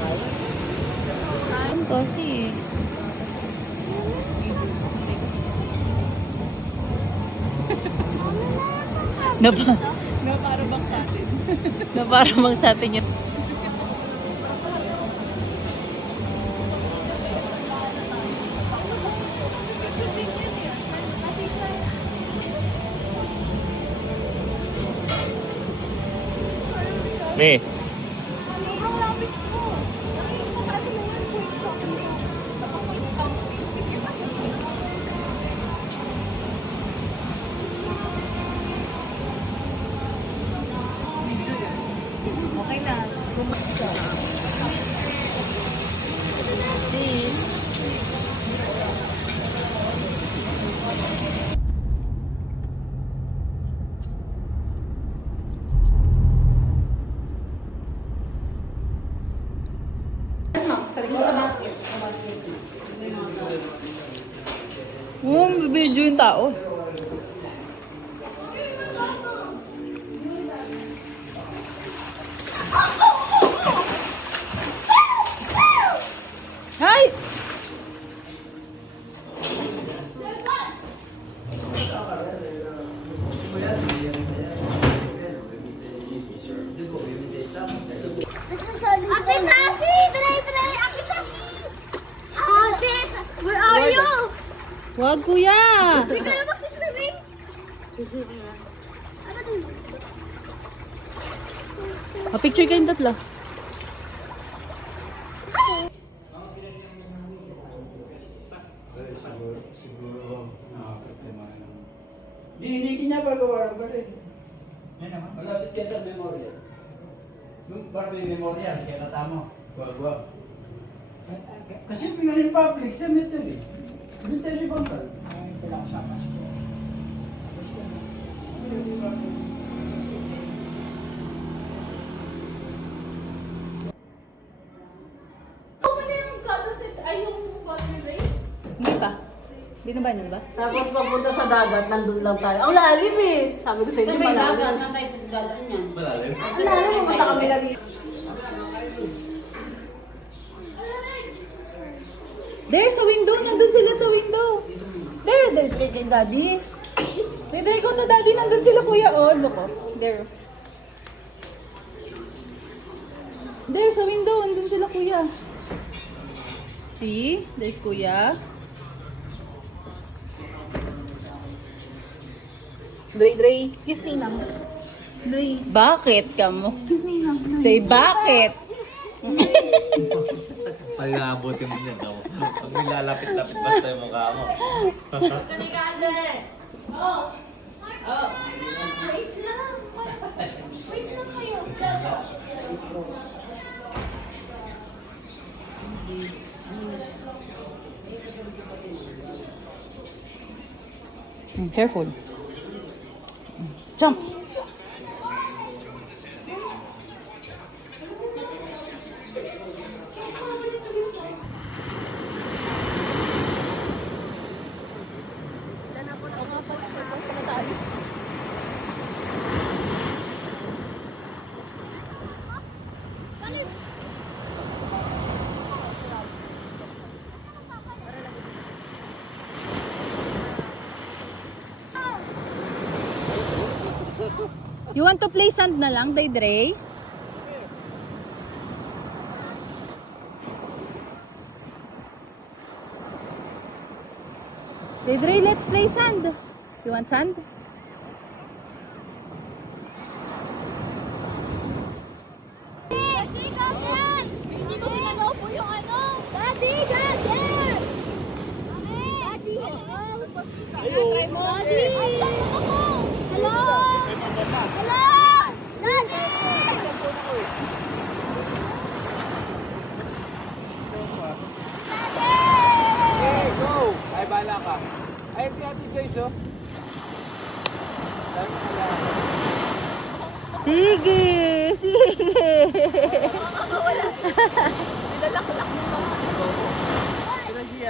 Ano kasi? Naparabang sa atin. Naparabang sa atin yun. Nih. Okay na. Cheese. Bibidyo yung tao. Hi! Ate Sashi! Try! Ate Sashi! Ate! Where are you? Wag, kuya! Hindi kayo magsiswimming? Picture kayong tatlo. Siguro, problema naman. Hindi niya pagawa ba rin? Yan naman. Malapit ka sa memorial. Yung parang may memorial, kaya natamo. Guwa. Kasi pingaling public, cemetery. Cemetery bang ka? Ay, pinakasama. Hindi pa. Hindi na ba? Hindi ba? Tapos pagpunta sa dagat, nandun lang tayo. Ang lalim eh. Sabi ko sa inyo, malalim. Saan tayo dadaan yan? Malalim. Sinabi mo, punta kami lang. There, sa window. Nandun sila sa window. There, kay daddy. There, go to daddy. Nandun sila, kuya. Oh, look. Oh. There. There, sa window. Nandun sila, kuya. See? There's kuya. Dre. Kiss Ninang. Dre. Bakit ka mo? Kiss Ninang. Say, bakit? Palabutin mo niyan daw. Pag may lalapit-lapit basta yung mukha mo. Wait lang kayo. Careful. Jump. You want to play sand na lang, Dre? Dre, let's play sand. You want sand? Daddy, ganyan! Hindi ko pinagawa po yung ano. Daddy, ganyan! Daddy, hello! Try mo. Daddy! Hello! Hello! Daddy! Hey, go! Ay, bala ka. Ay, si Ate Joyce, oh. Dami ka lang. Sige!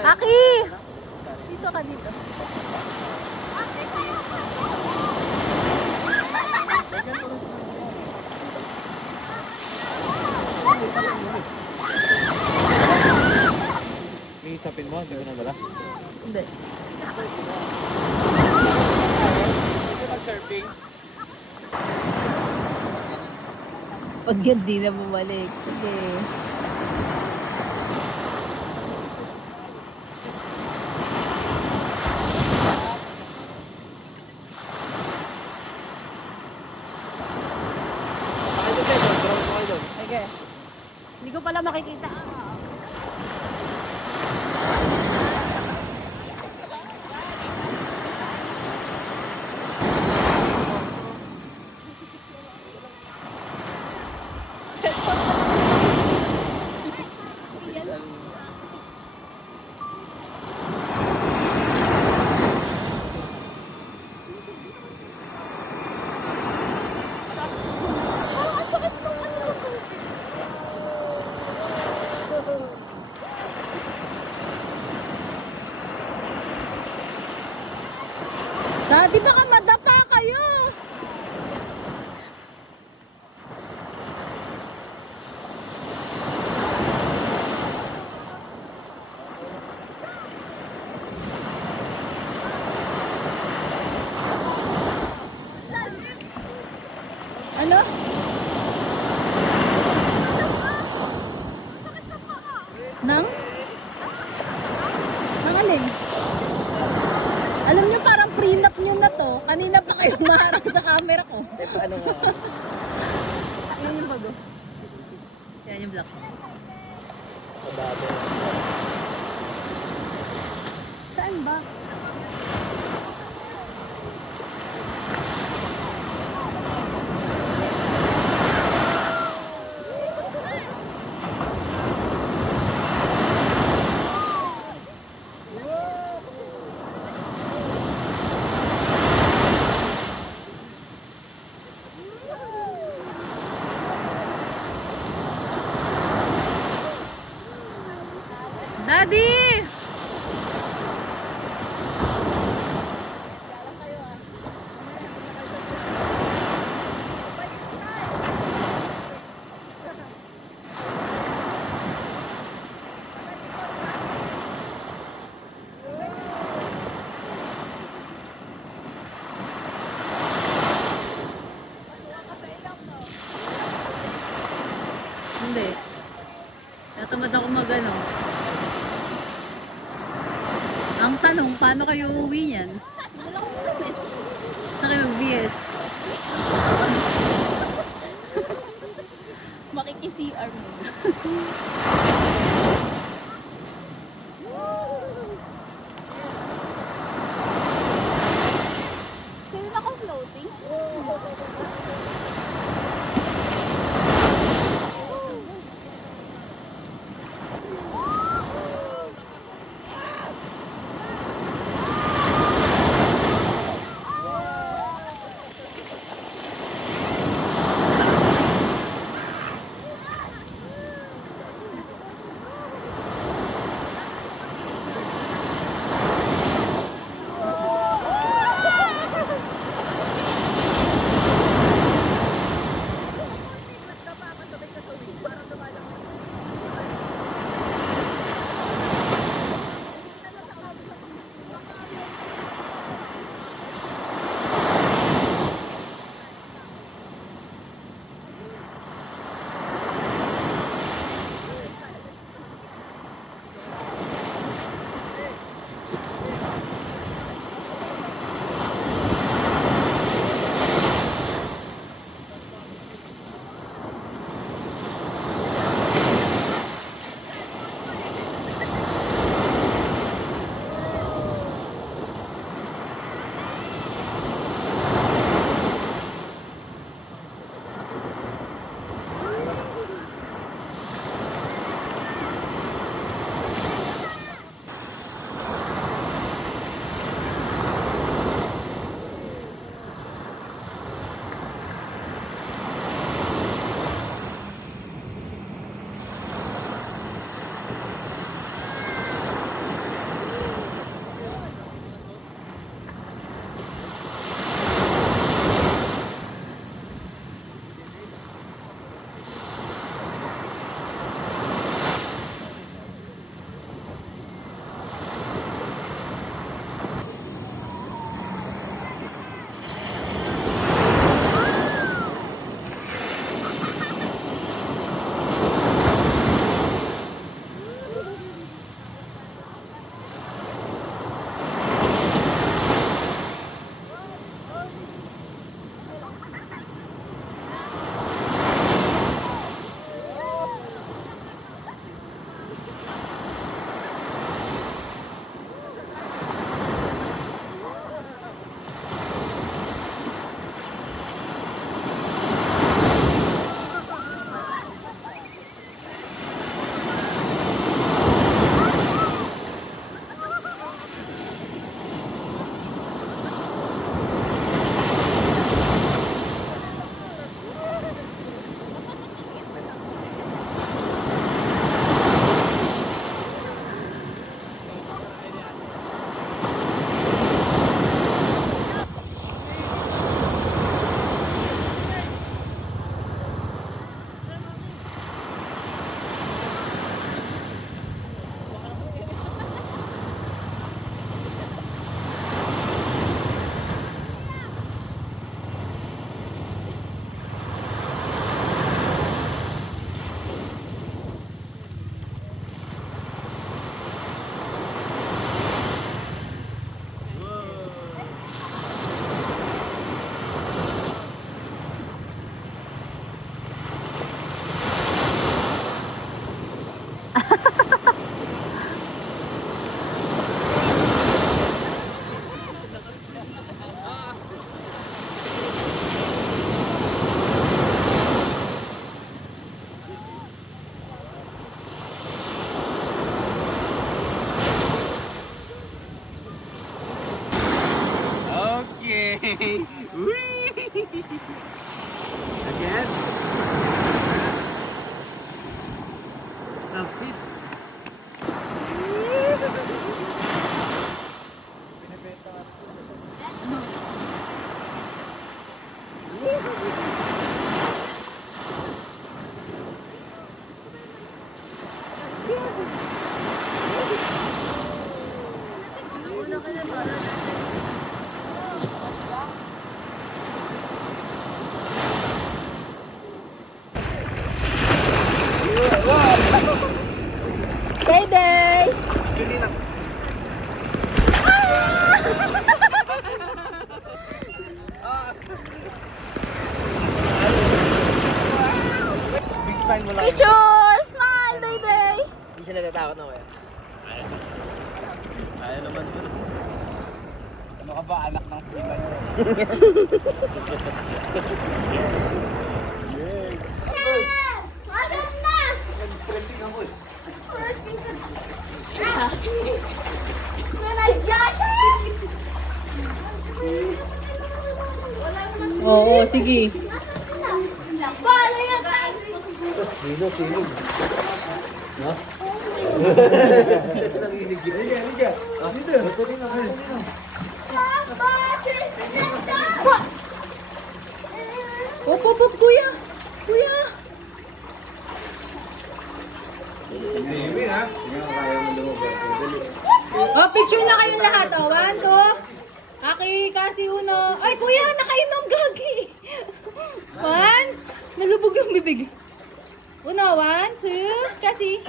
Aki! Dito ka dito. yung sapin mo, hindi mo nadala? Hindi. Mag-surfing? Pag yan, di na bumalik. Sige. Sige. Hindi ko pala makikita. Daddy, baka madapa kayo. Ano? Nang? Nang alin? Alam nyo, parang prenup nyo na to. Kanina pa kayo maharap sa camera ko. Eh, paano nga? Yan yung bago. Yan yung black. Kabado. Saan ba? Daddy! Hindi. Natamad ako magano. Ang tanong, paano kayo uuwi niyan? Saan kayo mag-BS? Makiki-CR mo. Sino na kong floating? Whee! Again? Kapit. Day! Big time mo lang. Picture! Smile, Day! Hindi siya natatakot na kaya. Kaya naman yun. Ano ka ba, anak ng siman mo? Madam na! Nag-pressing ako eh. Nanadya siya! Oo, sige. Paano yan, Tans? Nanginig yun. Halika. Dito. Ito rin ako. Papa! Sinisenta! Op, kuya! Kuya! Hindi, ha? Hindi nga kaya mo lumabas. Dali. Oh, picture na kayong lahat. Oh, 1, 2. Aki, kasi uno. Ay, kuya, nakainom, gagi. 1. Nalubog yung bibig. Uno, 1, 2. Kasi.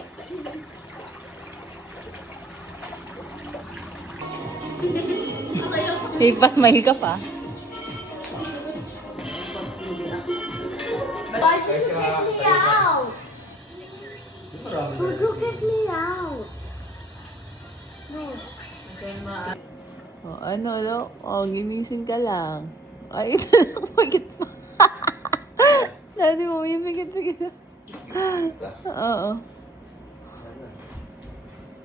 Pasmile ka pa. But you get me out! Would you get me out? No. Oh, ano? Oh, ginising ka lang. Ay, pagit pa. Dati mo, yung pigit-pigit. Oo.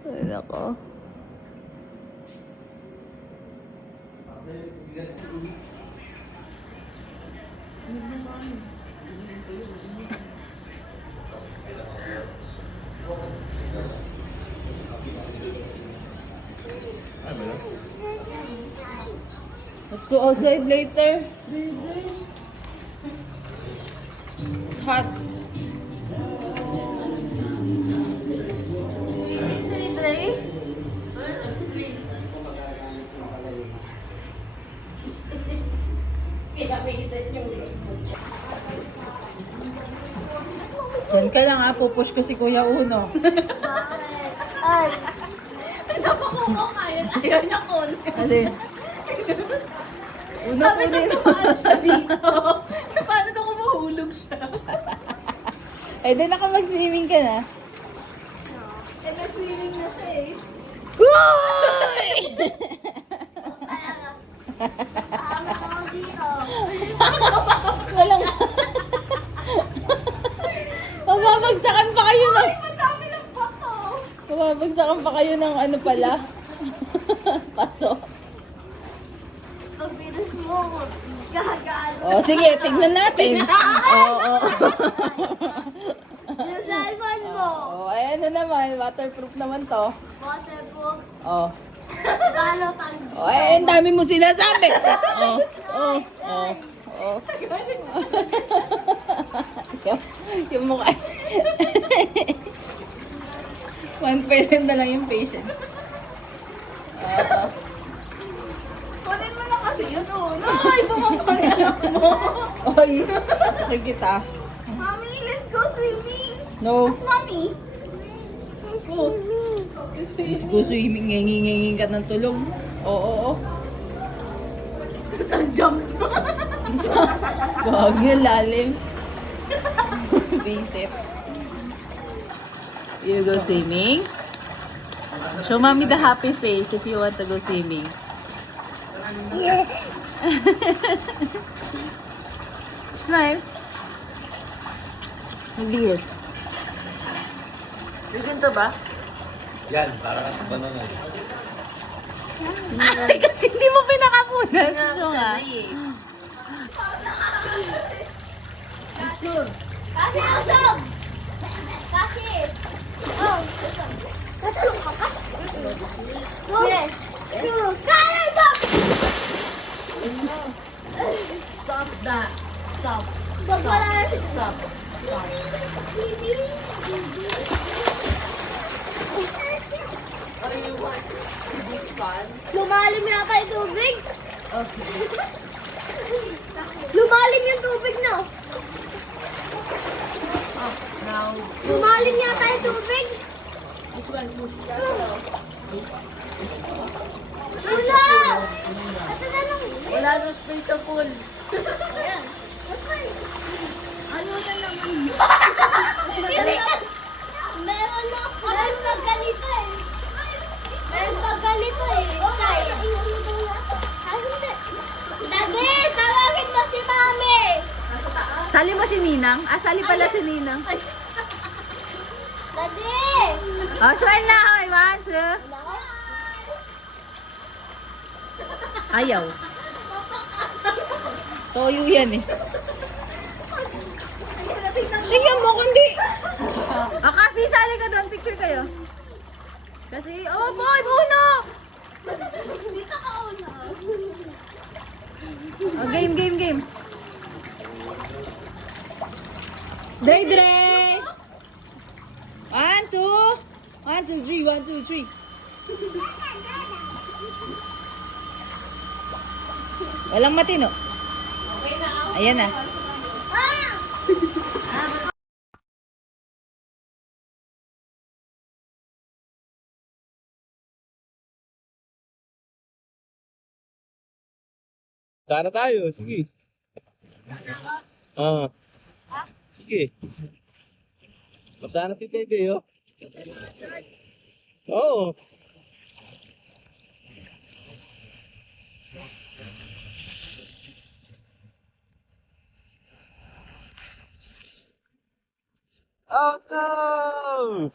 Ay, nako. Let's go outside later. It's hot. Yan ka lang ha, pupush ko si Kuya Uno. Ay! Ayaw niya ko. Alin? Uno po rin. Siya dito. Paano na kung mahulog siya? Eh, di naka mag-swimming ka na. Eh, nag-swimming na siya eh. Uy! Tama ako dito. Walang... Mababagsakan pa kayo ng... Madami ng bako. Mababagsakan pa kayo ng ano pala. Paso. Pag bilis mo, gagaan. O, sige, tignan natin. Oo. Yung cellphone mo. Oh, ay ano naman, waterproof naman to. Waterproof. Oh. Paano pag... Oh, ay, ang dami mo sinasabi. Oh. yung mukha. 1% na lang yung patience. Kunin mo na kasi yun, Ay, bumabagay mo. Oy, sakit kita. Mommy, let's go swimming. No. Mommy. Go. Let's go swimming. Ngenging ka ng tulog. Oo. Jump. Gagi, lalim. Basic. You go swimming? Show mommy the happy face if you want to go swimming. Smile. Bilis. Bigyan to ba? Yan, parang sa banana. Ay, kasi hindi mo pinakapunas. No, nga. Kasi usog! Kasi! Oh! Nasalong ka pa? Yes! Kaya ito! Stop that. Stop. Wag wala na si... Stop. Bibi! Lumalim yata yung tubig. Lumalim yung tubig, no? Now, Lumalim yata yung tubig. this one. Wala! Ito na lang. Wala na space sa pool. Ayan. Ano na naman? Meron na. Meron pag ganito eh. Meron pag ganito eh. Okay. Dagi, tawagin mo si Mami. Sali mo si Ninang? Ah, sali pala si Ninang. Dagi. Oh, swear na. Hoy, one, two. Ayaw. Toyo yan eh. Tingnan mo kundi. Ah, kasi sali ka doon. Picture kayo. Kasi, oh boy, Buno! Dito ka una. Oh, game. Dre! 1, 2. 1, 2, 3. 1, 2, 3. Walang matino. Ayan na. Sana tayo, sige. Sige. Masana si Tete, oh. Oo. Oh no!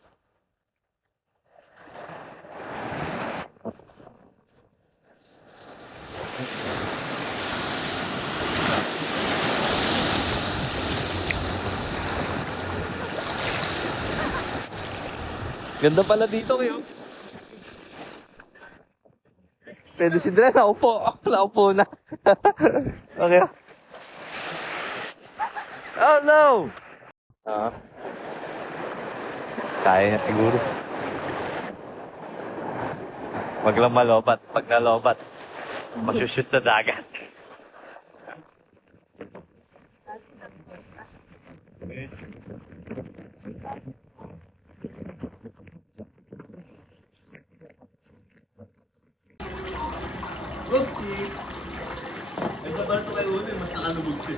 Ganda pala dito kayo. Pwede si Dre, naupo. Naupo na. Okay. Oh no! Kaya na siguro. Wag lang malobat. Pag nalobat, masushoot sa dagat. Oopsie! Ay, sabar ito kayo ulit. Mas nakalubog siya.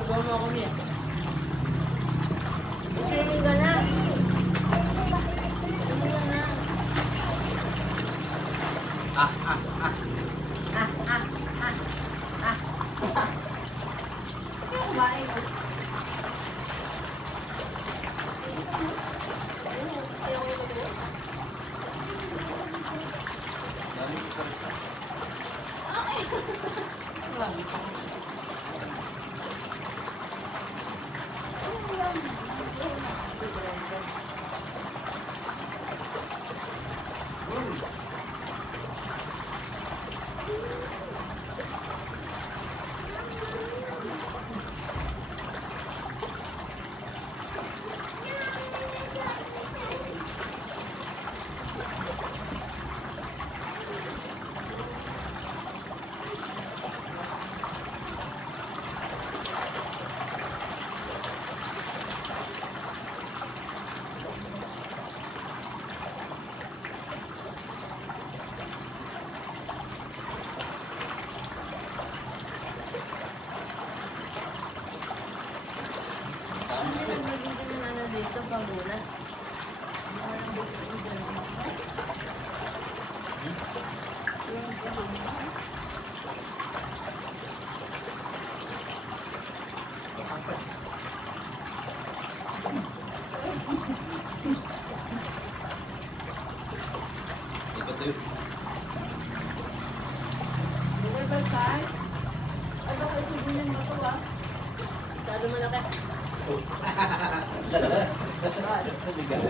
Subuhan mo ako niya. Swimming ka na. Swimming ka na.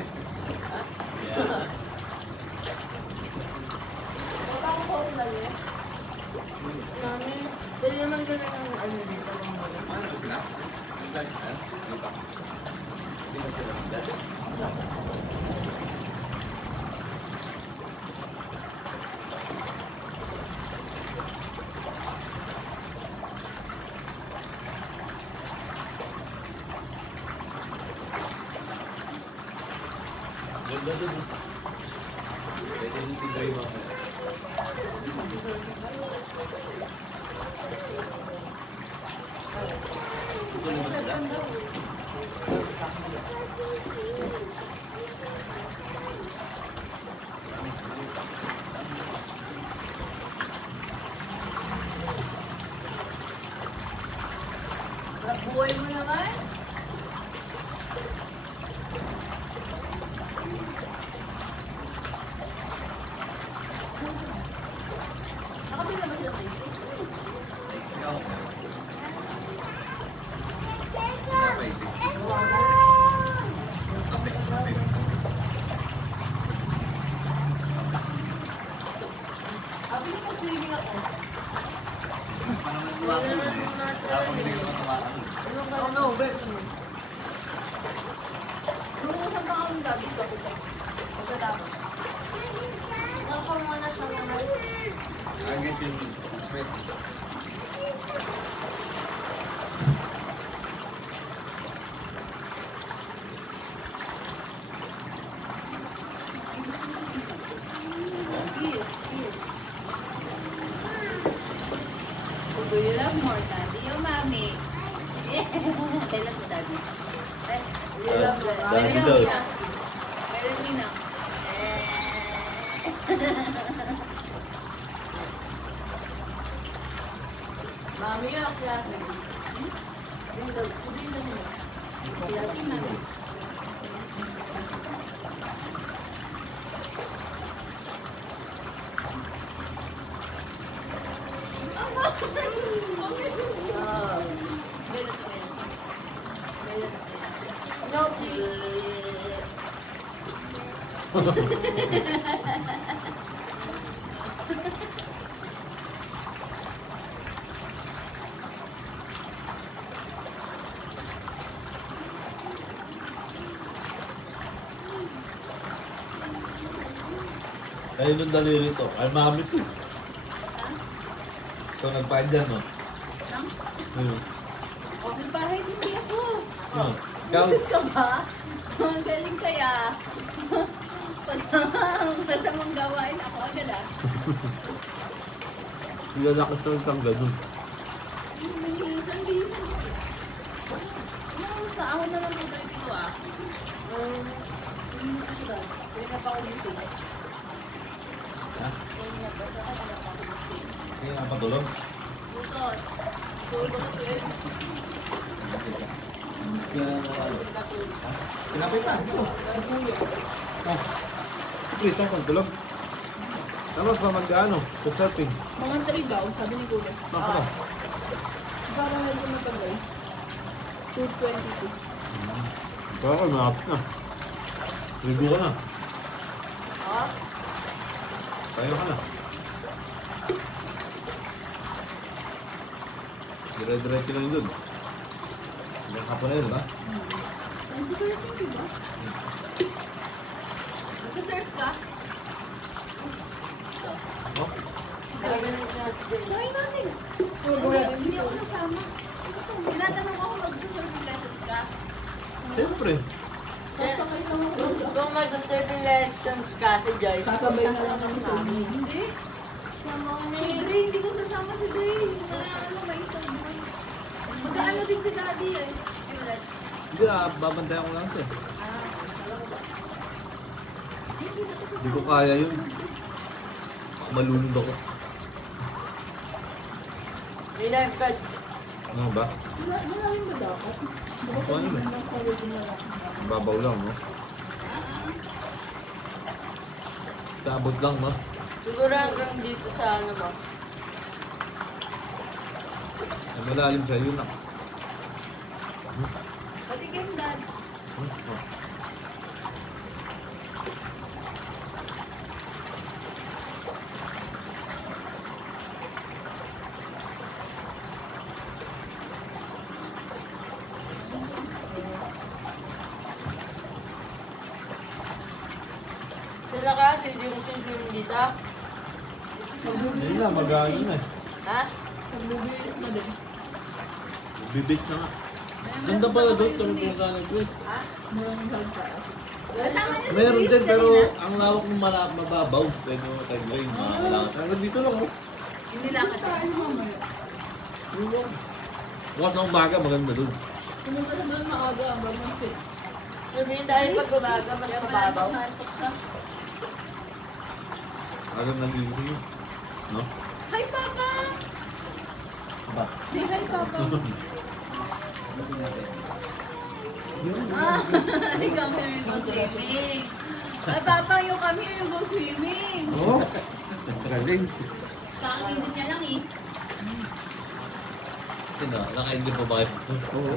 Yeah. Mami, pwede naman ka na ng ano dito. Ganda dun. Pwede din si Dre mo. Ito naman sila. Buhay mo naman. Nakapila ba siya sa'yo? Sabi niya pag-swimming ako. Tapos hindi naman tumatakot. No, bet. Nung isang taon gabi ka po ka. Pagkatapos. Nakakamana sa mga. Agad yung sweat. Do you love more daddy or mommy? I love daddy. You love that. Dahil daw. Meron din na. Mami yung klase. Yung daw, pudin lang mo. Lagi mami. Ah. No, please. Kayo nung daliri to. Ay, mami to. Ito, nagpain dyan, no? Ayun. Okay, bahay hindi ako. No. Ikaw, Busog ka ba? Ang galing kaya. Basta mong gawain ako agad ah. kilala ko sa isang ganun. Bisan. Sa ako na lang ito dito ah. Hindi na pa ako dito. Ha? Hindi na pa ako dito. Kaya nga patulog? Bukod. Tulog ko to eh. Kinapit na. Please, saan kang tulog? Tapos pa mag-ano? Sa surfing. Mga 3 daw, sabi ni Kuya. Baka ba? Para medyo matagal. 222. Baka ka, malapit na. Ligo ka na. Ah? Tayo ka na. Dire-diretso lang yun. Hanggang hapon na yun, ha? Nagsisurfing ka ba? Nagsisurf ka? Oh? Try natin. Hindi ako nasama. Tinatanong ako mag-surfing lessons ka. Siyempre. Sasakay lang ako. Kung magsa-surfing lessons ka si Joyce, Sasabay na lang kami sa amin. Hindi. Sama ko ni Dre. Hindi ko sasama si Dre. Ano, may isang boy. Mag-ano din si Daddy eh. Hindi, babantayan ko lang ito. Hindi ko kaya yun. Malunod ako. may lifeguard. Ano ba? Malalim ba dapat? Ako ano eh. Babaw lang, no? Sabot lang, no? Siguro hanggang dito sa ano ba? Ay, malalim siya yun, ah. Patikim, Dad. Oh. Nila kasi, hindi mo swimming dito. Hindi na, mag-ano na eh. Ha? Magbibihis na din. Bibit na nga. Ganda pala doon, tulong ka ng Chris. Maraming halpaas. Kasama niya Meron din, pero ang lawak ng mababaw. Pwede mo kay Gray, makakalangan. Hanggang dito lang, oh. Hindi lang ka tayo. Tayo mamaya. Yun lang. Bukas na umaga, maganda doon. Pumunta naman ng maaga hanggang ng 6. Sabihin dahil pag umaga, mas mababaw. Agad nang liligo yun. No? Hi, Papa! Ba? Say hi, Papa! Ay, come here, you go swimming. Ay, Papa, you come here, you go swimming. Oo. Galing. Kakainit niya lang eh. Sino? Naka-enjoy pa ba kayo? Oo.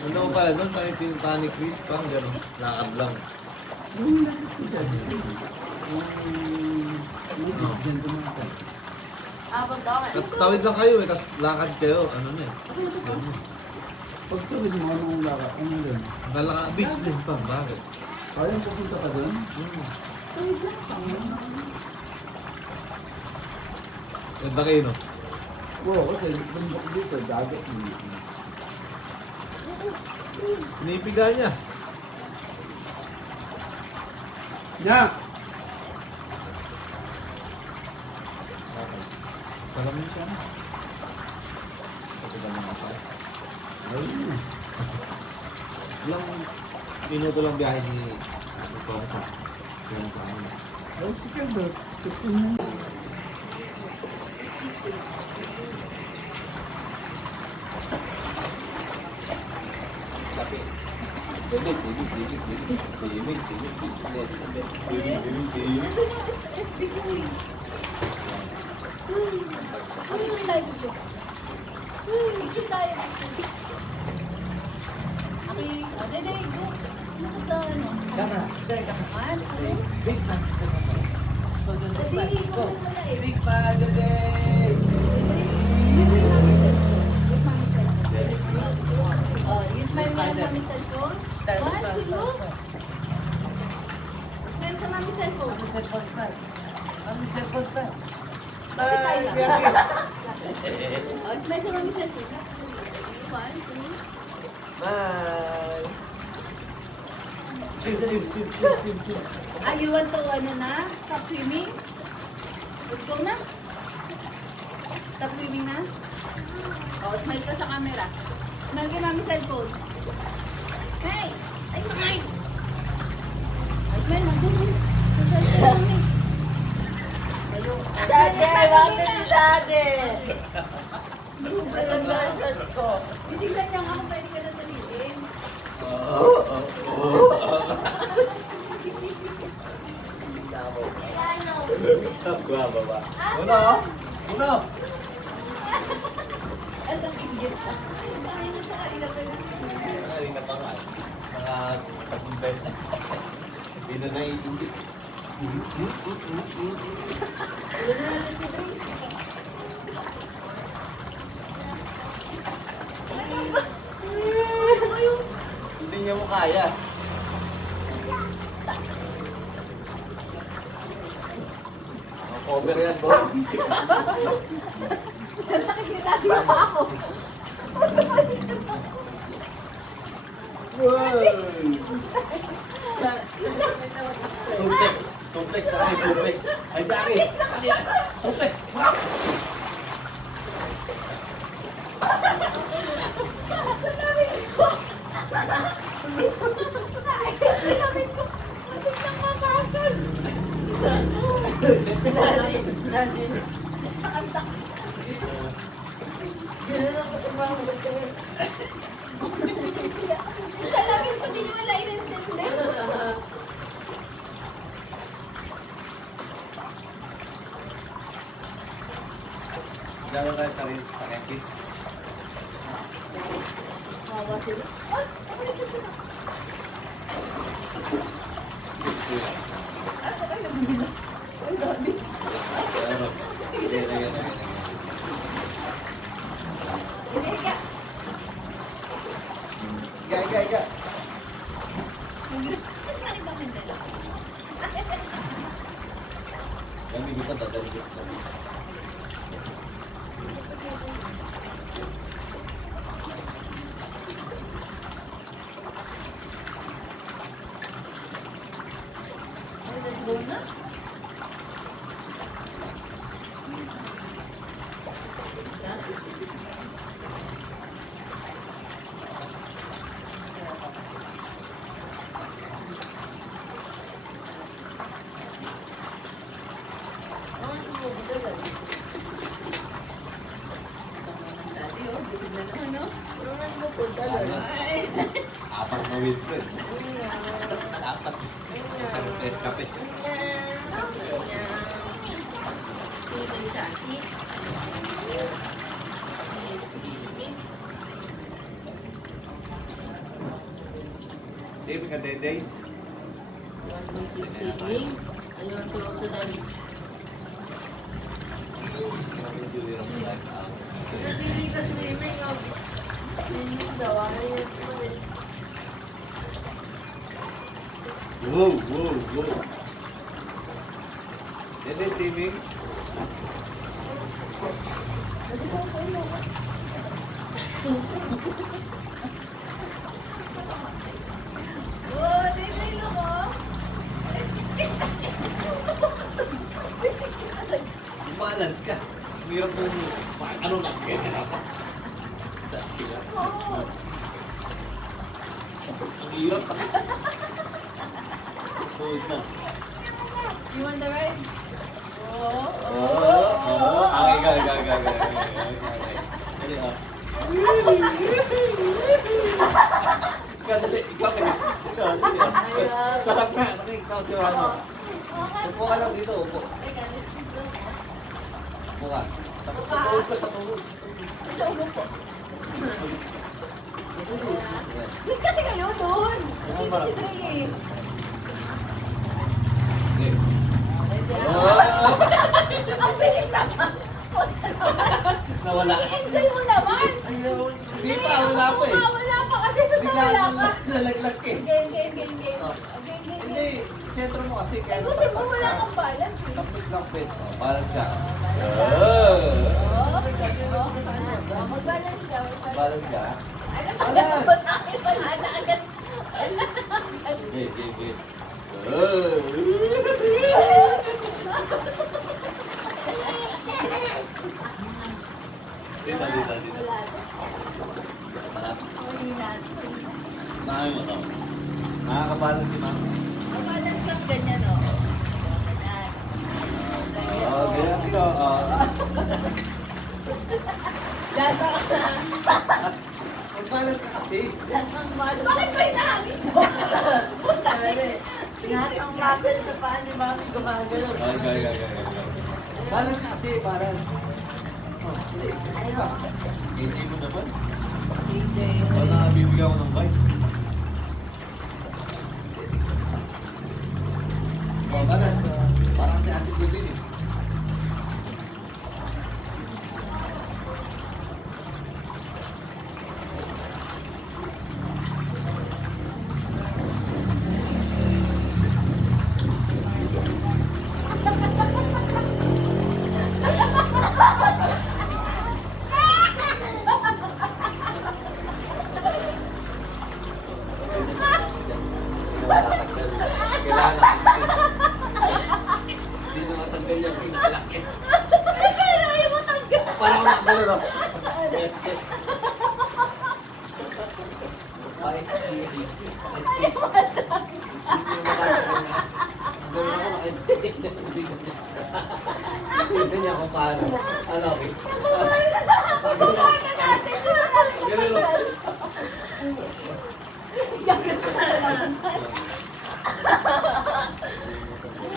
Ano ko pala doon, sa pinuntahan ni Chris, parang gano'n. Lakad lang. Yung nasa siya. Diyan tumata. Abang daw eh. Tawid lang kayo eh, tapos lakad kayo. Ano na eh. Pag tuwid mo, anong laka? Ano doon? Nalaka, beach din pa. Bakit? Kayang pupunta ka doon? Ganda kayo, no? Oo, kasi bundok dito, dagat. Pinipiga niya. Ya! Salamin ka na. Pati ka naman pa. Ayun. Ilang minuto lang biyahe ni Tong sa ilang saan. Ay, sige ba? Tutun mo. Ano yung live ko? Picture tayo. Okay, dede, go. Ano sa ano? Tama. One, two. Big na. Dede, go muna eh. Big pa, dede! Oh, you smile mo yung mami cellphone. One, two. Smile sa mami cellphone. Kapit tayo lang. Oh, smile sa mami cellphone. One, two. Bye! Ah, you want to ano na? Stop swimming? Let's go na. Stop swimming na? Oh, smile ka sa camera. Smile kay mami cellphone. Hey! Ay, smile! Ay, smile na. Sa cellphone mami. Hello. Dade, mami si Dade. Titignan niya nga kung pwede ka na salitin. Tapwa ba ba? Uno! Uno! At ang ingit. Ay, nasa ilapay na. Ay, ka pa nga. Mga tagumpet. Hindi na naiingit. Hindi niya mo kaya. Cover yan, boy. Nakikita din pa ako. Complex. Complex. Ay, complex. Ay, daki. Complex. Isa lang yung pati yung wala inintindi. Gano'n tayo sarili sa sakit. Kawawa sila. Ay, ako na sila. Ako ay nabugila. Ay, dati. Pero, yan. Ika. Iga. Hindi lang. Yung bibig ko dadalhin sa Go na. Dati, oh, busog na naman, no? apat na wheat bread. Apat. Isang pet kape. Dave, ka Dede? Wow, wow, wow. Dede, Timing? Oh, Dede, ako. Balance ka. Hirap mo. Ano na? Kaya na ka. Ang hirap. Hold na. You want the ride? Oh. Okay, ikaw. Dali, ah. Ikaw. Dali, ah. Sarap nga. Nakikita ko si Rano. Upo ka lang dito, upo. Upo ka. Sa tuhod ko, sa tuhod. Yun kasi kayo doon. Hindi ba si Dre eh? Okay. Ang bilis naman. Nawala. I-enjoy mo naman. Hindi pa, wala pa eh. Wala pa kasi doon Bigla wala ka. nalaglag eh. Game. Oh. Game. Hindi, sentro mo kasi. Eh, kasi mo wala kang balance eh. Lapit. Oh, balance ka. Mag-balance ka. Balance ka. Alam mo, dapat namin wala na agad. Okay. Dito. Mahal mo to. Nakakabalance si ma'am. Mag-balance lang ganyan o. Ganyan. Oh, ganyan ito. Gata ka na. Mag-balance ka kasi. Bakit ba inaangin mo? Lahat ng muscle sa paa ni Mami gumagano. Okay. Balance ka kasi, balance. Oh, hindi. Hindi mo naman. Wala nakabibigyan ko ng bike. Oh, balance. Parang si Ate Divin eh. Kailangan. Hindi na matanggal yung pinalaki. Ayaw mo tanggal. Parang nakagano no? Hindi niya kung paano. Ano, okay?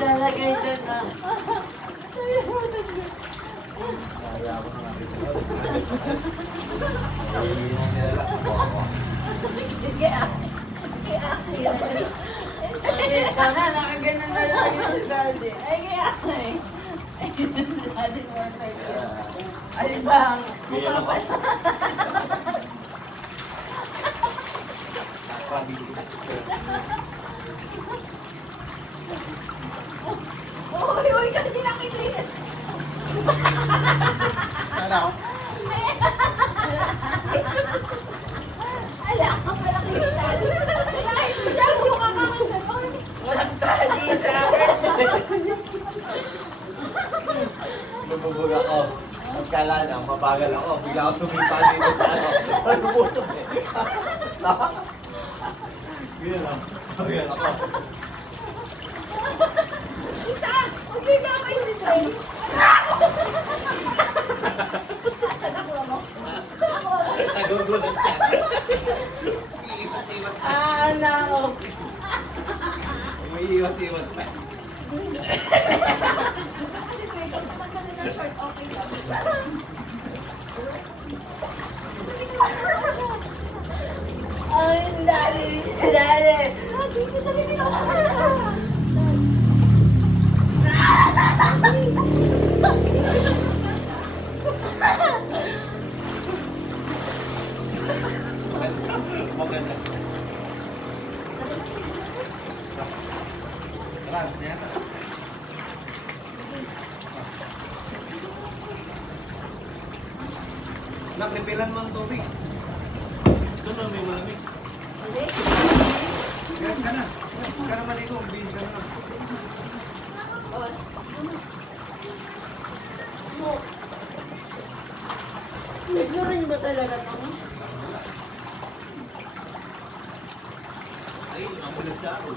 Lalagay dyan na. Kaya nakaganan na lang yung daddy. Ay, kaya eh. Daddy more like Ay bang? Kaya naman. akala niya, mabagal ako. Bigla ako tumipa dito sa ano. Nagpuputok eh. Ganyan lang. Ganyan ako. Nagugulat siya. Iiwas-iwas pa. nako. Umiiwas-iwas pa. Ay, dali. Dali. Maganda. Trans, yata. Nak, repilan mo ang tubig. Ito na, may malamig. Gas ka na. Huwag ka na maligo. Bihis ka na lang. Nagsurin ba talaga ito? Ay, ang bulat siya ako.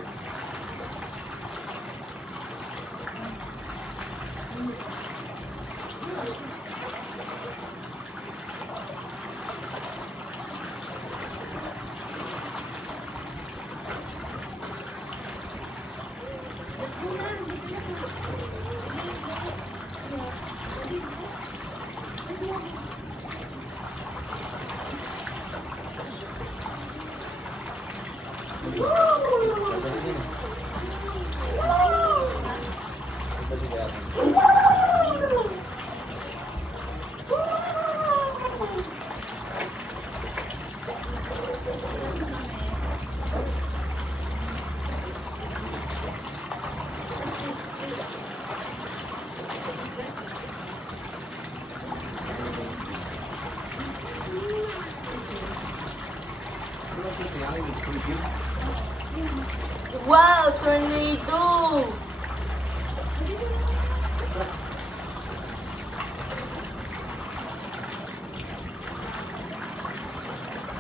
Wow, tornado!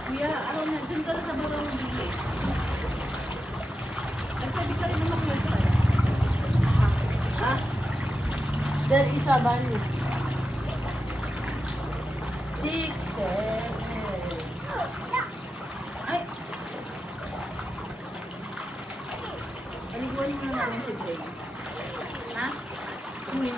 Kuya, araw na, dyan ka na sa baraw ng bili. Nagsabi ka rin naman kuya ka. Ha? Dahil isa ba niyo? 6, 7. Ay! Paliguan mo na namin si Jay. Ha? Uy.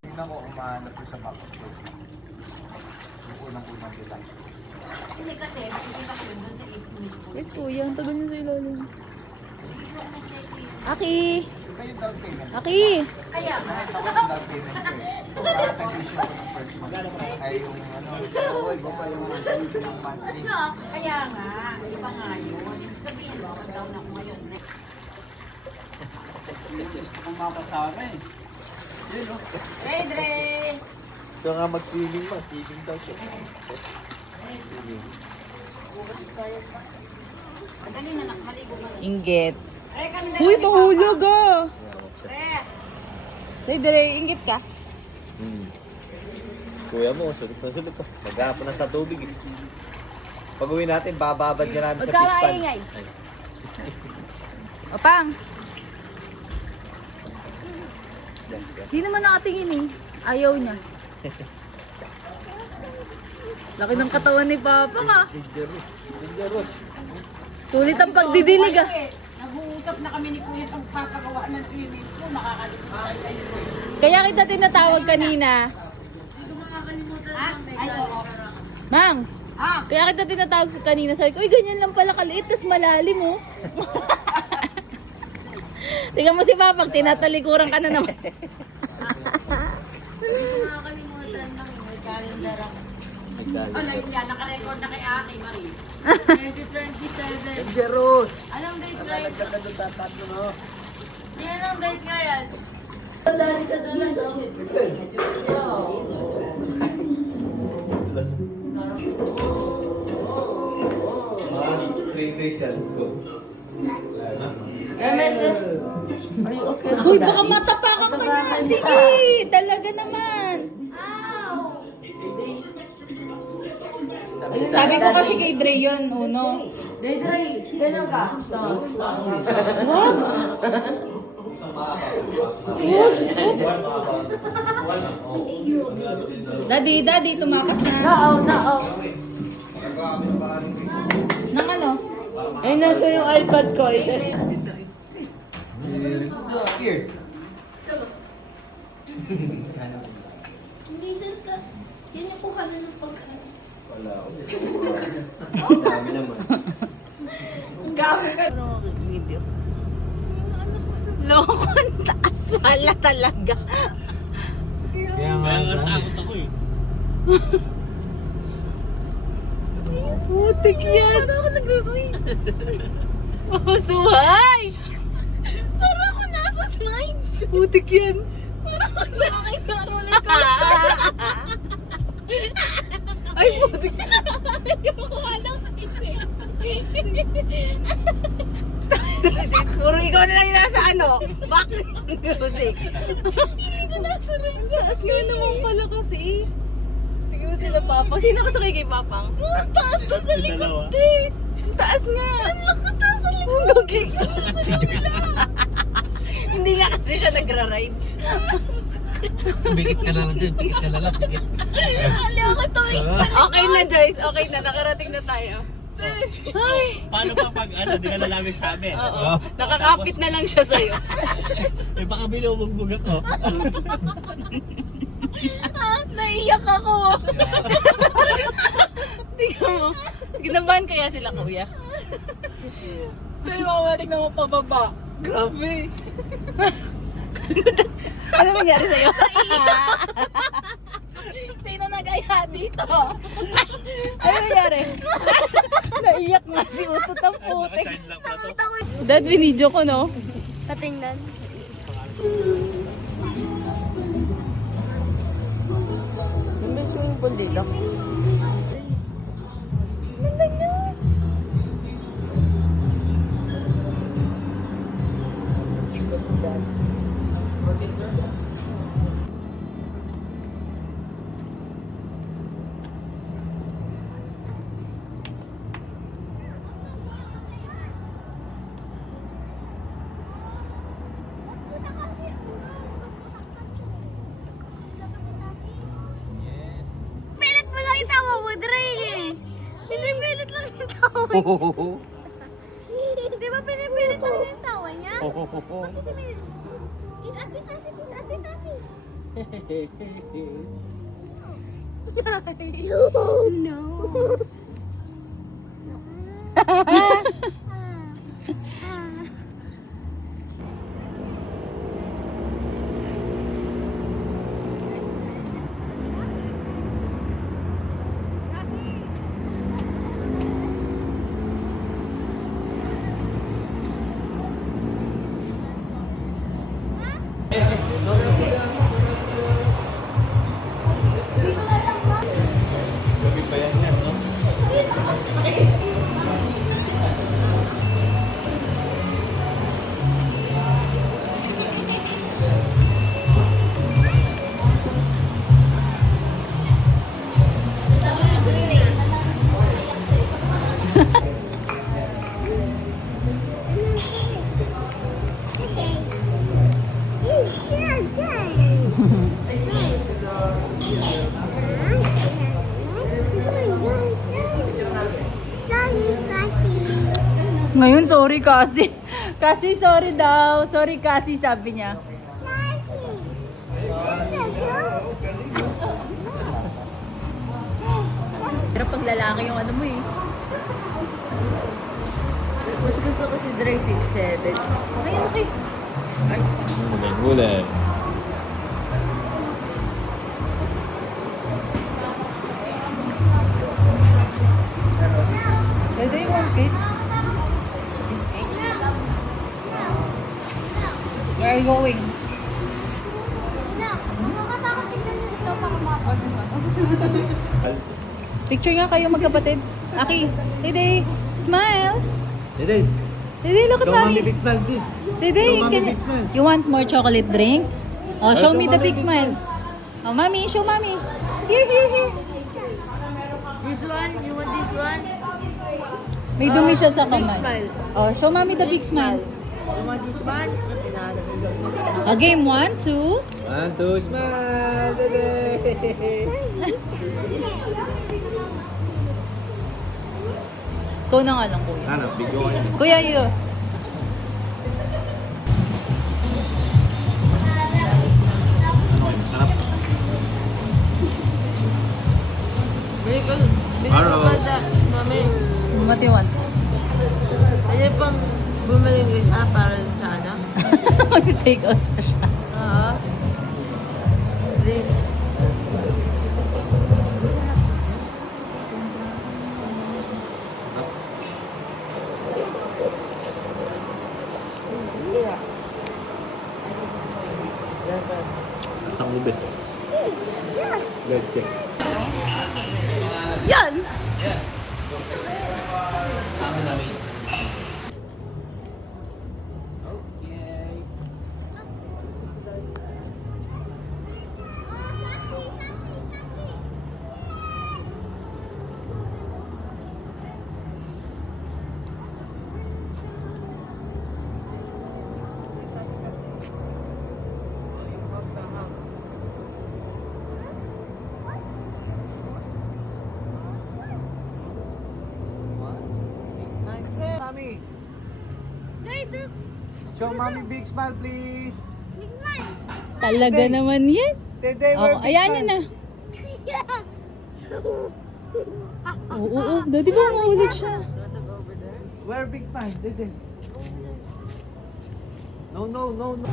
Tingnan ko kung mahanap ko sa map. Yung unang-unang kita. Hindi kasi, makikita ko yun doon sa if mismo. Yes, kuya. Ang tagal niya sa ilalim. Aki! Ito yung down payment. Aki! Kaya nga. Ito yung down payment ko eh. Kung nag-issue ko ng first month, ay yung ano, iba pa yung monthly. Kaya nga. Iba nga yun. Sabihin mo, down ako ngayon. Gusto kong makasama eh. Yun o. Dre, Dre! Ito nga mag-feeling mo. Feeling daw siya. Feeling. Madali na nakaligo mo na. Inggit. Ay, kami Uy, mahulog ah! Dre! Say, dire, inggit ka? Kuya mo, sulot na sulot pa. Maghapon na sa tubig eh. Pag uwi natin, bababad ka namin sa Huwag ka fish pan. maingay. Opang! Yan, yan. Di naman nakatingin eh. Ayaw niya. Laki ng katawan ni Papa ka. Dangerous. Dangerous. Sulit ang pagdidilig ah. Nag-uusap na kami ni Kuya pag papagawa ng swimming pool. Makakalimutan kayo. Kaya kita tinatawag kanina. Ha? Ay, oo. Mang! Ah! Kaya kita tinatawag kanina. Sabi ko, uy, ganyan lang pala kaliit, tas malalim oh. Tingnan mo si Papa, tinatalikuran ka na naman. Makakalimutan lang. May calendar ako. Nagdali. Ano yan? Nakarecord na kay Aki, Marie. 2027. Dangerous. Anong date, Ang right? nagkakadot tatlo no. Yan ang date nga yan. Dali ka doon sa Mga 3 days yan. Go. Are you okay? Uy, baka matapakan ka na. Sige, talaga naman. Sabi ko kasi kay Dre yun, uno. Dre, ganun ka. Stop. Daddy, tumakas na. Nao. Nang ano? Eh, nasa yung iPad ko. Isa Here. Leader ka. Yan yung kuha na ng pagkain. Wala ako. Dami naman. Video. Lokon, taas pala talaga. Kaya nga takot ako eh. Putik yan. Parang ako nag-reach. Oh, suhay! Parang ako nasa slides. Putik yan. Parang ako nakakita roller coaster. Ay, putik. Ayoko ka lang kasi. Puro ikaw na lang yung nasa ano? Background music. Hindi ko nasa rin. Taas nga naman pala kasi. Sige mo sila Papang. Sino kasakay kay Papang? Taas ka sa likod eh. Taas nga. Ang taas sa likod. Hindi nga kasi siya nagra-rides. Bigit ka na lang dyan. Bigit ka na lang. Bigit. Ali ako to eh. Okay na Joyce. Okay na. Nakarating na tayo. Ay. Paano pa pag ano, di ka na namin sabi? Oo. Nakakapit na lang siya sa'yo. Eh baka binubugbog ako. Naiyak ako. Tingnan mo. Ginabahan kaya sila kuya? Ay, mamatik na mo pababa. Grabe. Ano nangyari sa'yo? Sino nagaya dito? Ano nangyari? Naiyak nga si Utot ng putik. Dad, binidyo ko, no? Katingnan. May swimming pool dito. Pilit mo lang yung tawa mo, Dre. Pinipilit lang yung tawa niya. Di ba pinipilit lang yung tawa niya? Bakit pinipilit? Kiss-ati-sati. No. Gabi pa yan yan, no? Ngayon, sorry kasi. Kasi sorry daw. Sorry kasi sabi niya. Pero pag lalaki yung ano mo eh. Mas gusto ko si Dre 6'7". Ay, okay. Huli. Pwede yung 1 kit? We're going. Na, nakakatakot tignan nyo dito para mapag. Picture nga kayo magkapatid. Aki, Dede, smile. Dede, Dede, look at show mommy mommy. big smile, please. Dede, Show mommy can big smile. you want more chocolate drink? Oh, show Show me the mommy big big smile. Oh, mommy, show mommy. Here, here, here. This one, you want this one? May dumi siya sa kamay. smile. Oh, show mommy the big smile. You want this one? Oh, game 1, 2. 1, 2, smile, Dede. Ikaw na nga lang, kuya. Ano, video ko yun. Kuya, you. Sarap. Bigyan Araw. ko ba mami? What you want? Pwede pang bumili ng isa para sa ano? Mag-take out na siya. Oo. Please. Ang ube. Let's check. Yan! Mommy, Dito, show mommy big smile, please. big man. Talaga naman yan. Dede, Oh, ayan yun na. Oo, Daddy ba mahulog siya? Where big smile, Dede? No, no, no, no.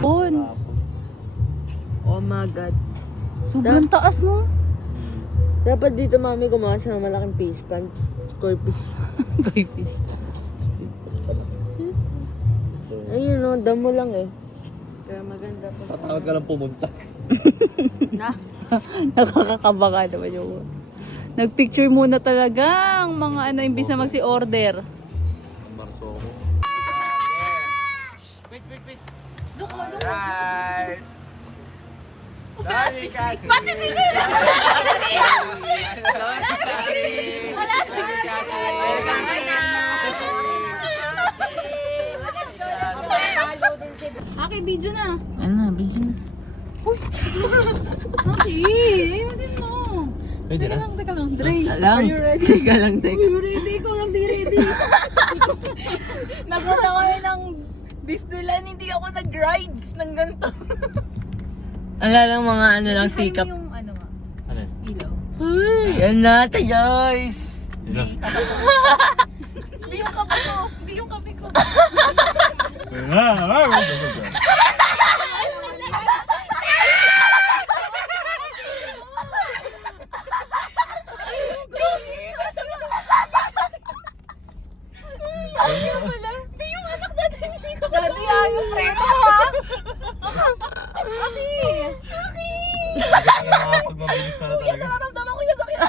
On. Oh my God. Sobrang taas, no? Dapat dito mami gumawa siya ng malaking fish pan. Scorpion. Baby. Ayun no, damo lang eh. Kaya maganda po. Tatawag ka lang pumunta. Nakakakaba ka naman yung... Nagpicture muna talaga ang mga ano, imbis na magsi-order. Marso ko. Aki, video na. Ano na, busy na. Aki, ayusin mo. Pwede na? Teka lang, Dre. Are you ready? Teka lang, teka. You ready? Ikaw lang di ready. Nagunta ko ng Disneyland, hindi ako nag-rides ng ganito. Ala lang mga ano lang, tikap. Yung ano nga, Ano? ilaw. Uy, yan natin guys. Sino? Hindi yung kape ko. Hindi yung kape ko. Daddy, ayaw preto ha? Aki! Aki! Makapagmabilis na talaga. Nararamdaman ko yung sakit.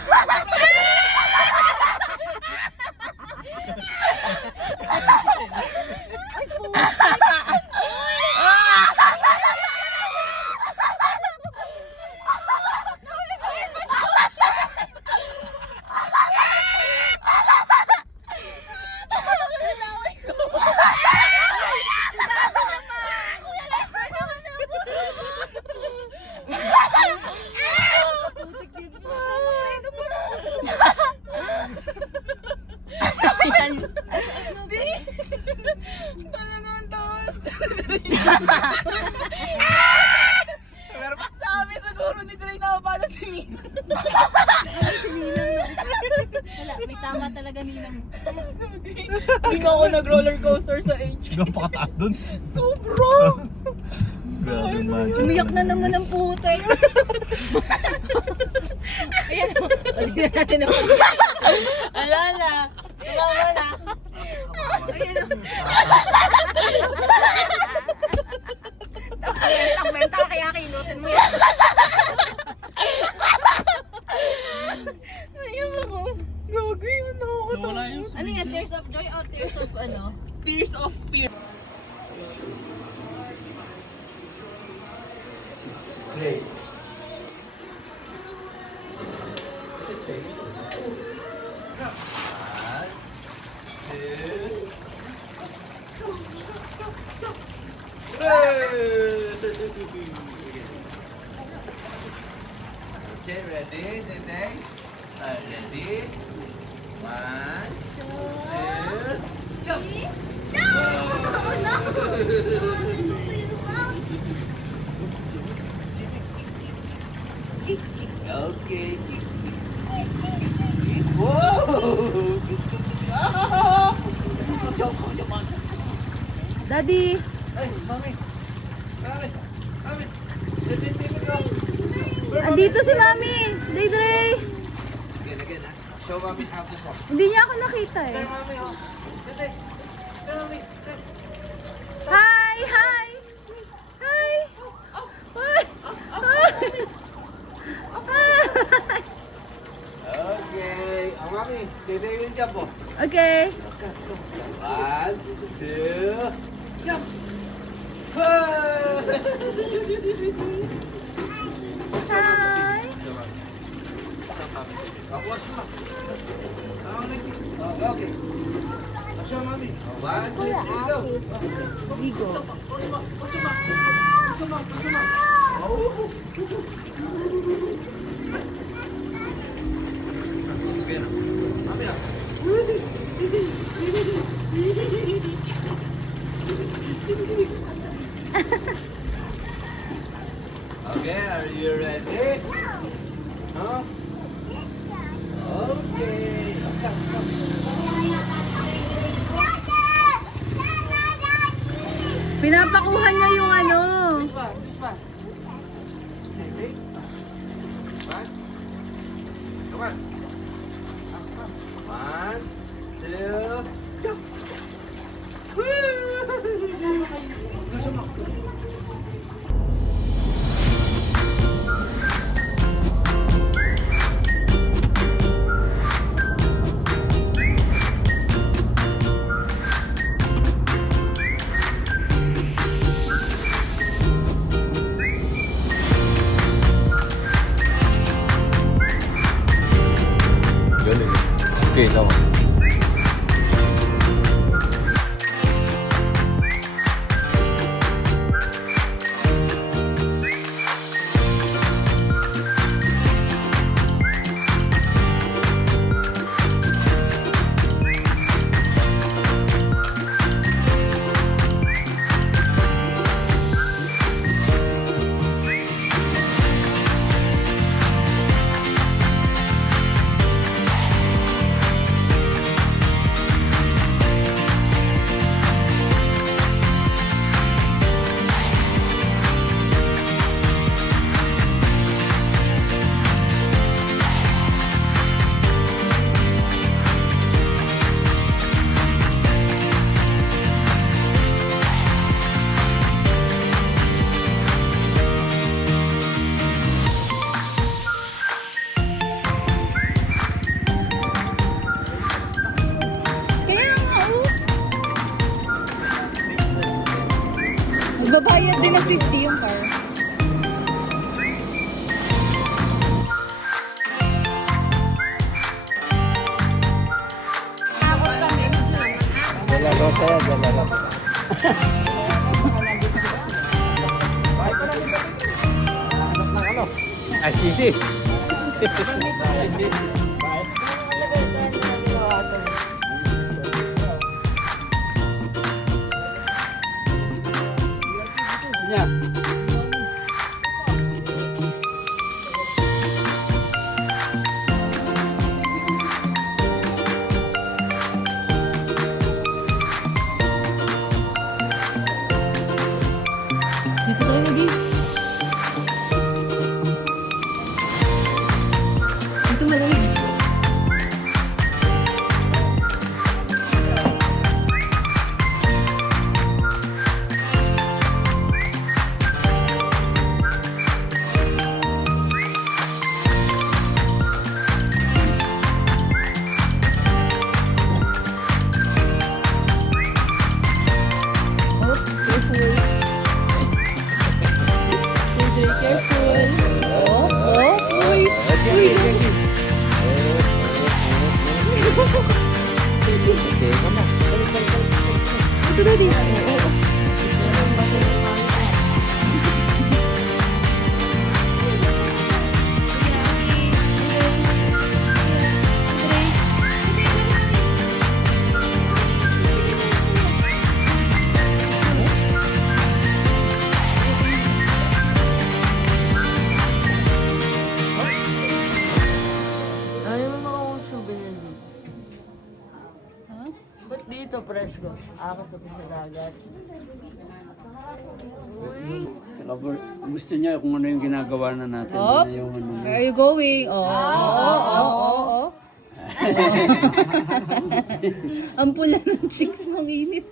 Sabi siguro ni Dre na pala si Nina. Wala, may tama talaga Ninang. Hindi nga ako nag-roller coaster sa H. Napakataas dun. Sobra! Grabe man. Umiyak na naman ang putek. Ayan, ulit na natin ang Ala na. Benta kaya kinutin mo yan. Ayun ako. Gagi, Nawala yung Ano yan? Tears of joy o tears of ano? tears of fear. Great. Okay, ready, Dede? Ready? 1, 2, jump! Okay. Whoa! Daddy! Ay, mami! Mami! Mami! Dede, go! Andito si Mami! Daydre! Again, ah. Show mami how to talk. Hindi niya ako nakita eh. There, mami, oh. Dede! There, mami! There. Hi! Hi! Hi! Hi! Okay. Oh, mami. Dede will jump, oh. Okay. 1, 2, jump! Hi! Okay. Show mommy. 1, 2, 3, go. Ligo. Okay, are you ready? Huh? Okay. Pinapakuha niya yung ano. Which one? Which one? Okay, one. Come on. 1, 2, jump. Gusto mo? Galing. Okay, tama. Kaya nga oh. Magbabayad din ng 50 yung car. Dala rosa yan, dala rosa. Ay, sisi. Niya. Dito tayo lagi. Dito malamig. Ito daddy. Oo. Ayaw mo makakong souvenir dito. Ha? Ba't dito, presko? Ako to sa dagat. Saka gusto niya kung ano yung ginagawa na natin. Oh? Ano yung ano niya. Where are you going? Oo. Ang pula ng cheeks mong init.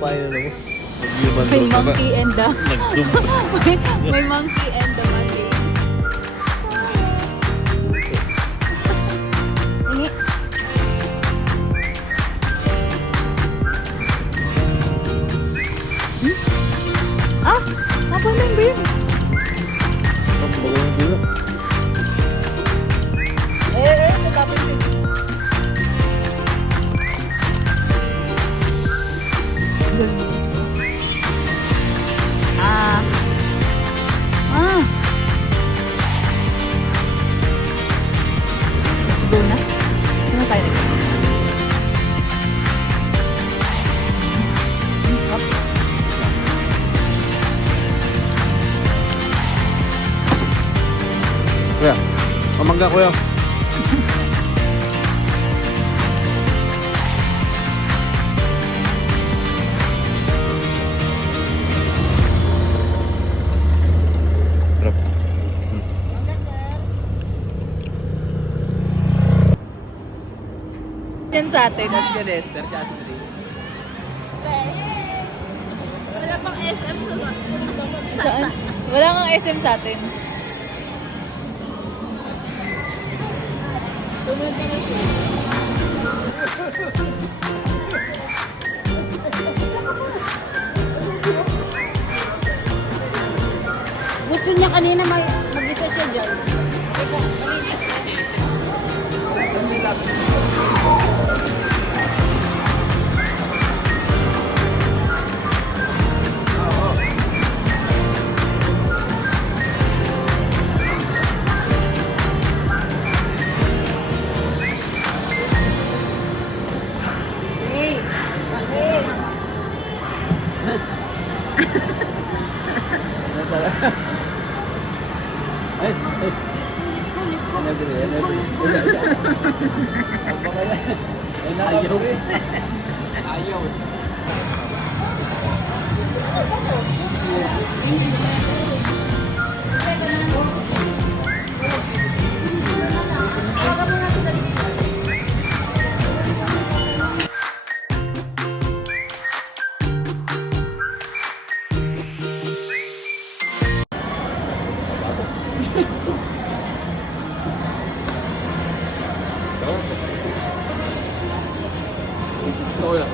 Paano na mo? May monkey and the... may monkey and the monkey. Ah! Apa na yun? Natapos yun. Ah. Ah. Go na? Ano tayo nag- Kuya, pamangga kuya. Yan sa atin. Si Lester, tsaka si Ray. Wala pang SM sa Saan? Wala kang SM sa atin. Gusto niya kanina mag-isa siya dyan. Ay, ay. Never, never. Ang baka yan. Ay, nakapuri. Ayaw. Kuya.